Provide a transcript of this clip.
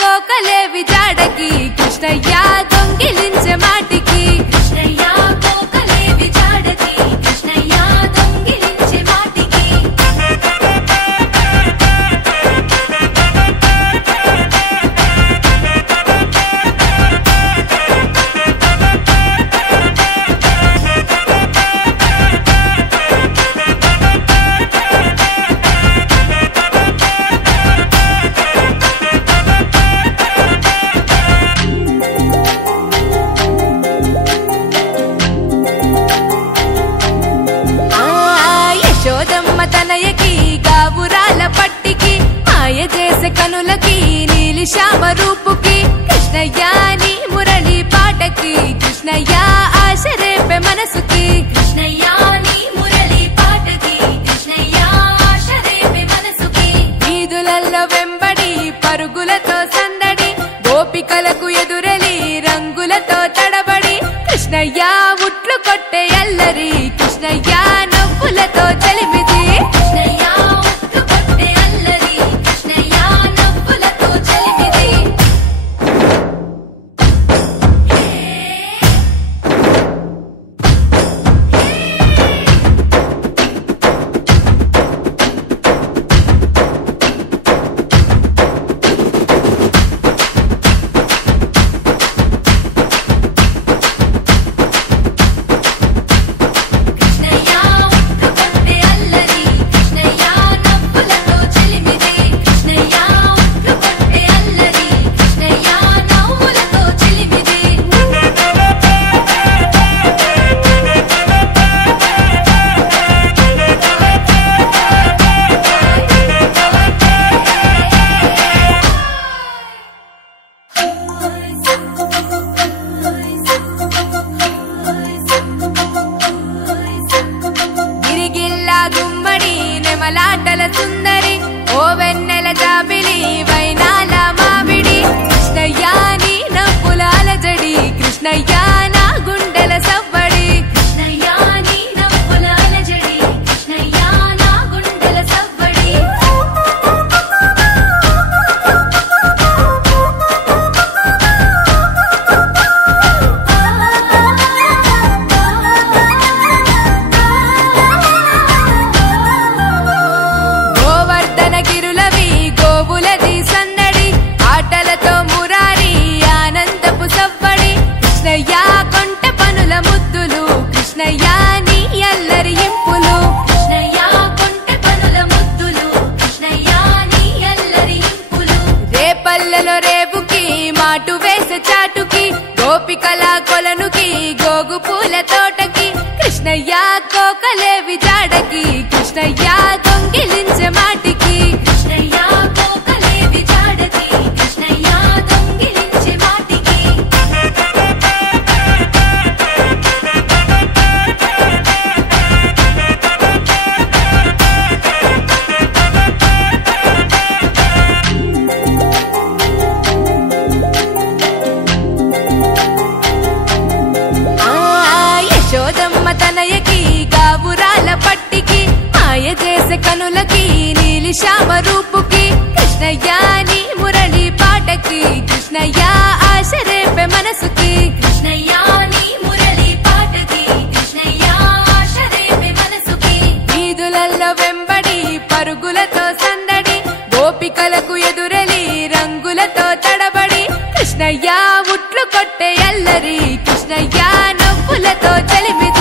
కోకలేవి జాడకి కృష్ణయ్య దొంగిలించే మాటికి కృష్ణయ్య కోకలేవి జాడకి కృష్ణయ్య దొంగిలించే మాటికి తనయకి గావురాల పట్టికి మాయ చేసే కనులకి నీలి శ్యామ రూపుకి కృష్ణయ్య నీ మురళి పాటకి కృష్ణయ్య ఆశ రేపే మనసుకి కృష్ణయ్య నీ మురళి పాటకి కృష్ణయ్య ఆశ రేపే మనసుకి వీధులలో వెంబడి పరుగులతో సందడి గోపికలకు ఎదురలి రంగులతో తడబడి కృష్ణయ్య ఉట్లు కొట్టే అల్లరి కృష్ణయ్య నవ్వులతో చలిమిది కృష్ణయ్య ఉట్లు కొట్టే అల్లరి కృష్ణయ్య నవ్వులతో చలిమిది మలాటల సుందరి ఓ వెన్నెల జాబిలి వైనాల మామిడి కృష్ణయ్య నీ నవ్వులాల జడి కృష్ణయ్య నా గుండెల సవ్వడి కృష్ణయ్య నీ నవ్వులాల జడి కృష్ణయ్య నా గుండెల సవ్వడి గోవులది సందడి ఆటలతో మురారి ఆనందపు సవ్వడి కృష్ణయ్య కొంట పనుల ముద్దులు కృష్ణయ్య నీ అల్లరి ఇంపులు కృష్ణయ్య కొంట పనుల ముద్దులు కృష్ణయ్య నీ అల్లరి ఇంపులు రేపల్లెలో రేపుకి మాటు వేసే చాటుకి గోపికల కొలనుకి గోగు పూల తోటకి కృష్ణయ్య కోకలేవి జాడకి కృష్ణయ్య దొంగిలించే మాటికి కృష్ణయ్య కోకలేవి జాడకి కృష్ణయ్య దొంగిలించే మాటికి యశోదమ్మ తనయకి గావురాల పట్టికి మాయ చేసే కనులకి నీలి శ్యామ రూపుకి కృష్ణయ్య నీ మురళి పాటకి కృష్ణయ్య ఆశ రేపే మనసుకి కృష్ణయ్య నీ మురళి పాటకి కృష్ణయ్య ఆశ రేపే మనసుకి వీధులలో వెంబడి పరుగులతో సందడి గోపికలకు ఎదురలి రంగులతో తడబడి కృష్ణయ్య ఉట్లు కొట్టే అల్లరి కృష్ణయ్య నవ్వులతో చలిమిది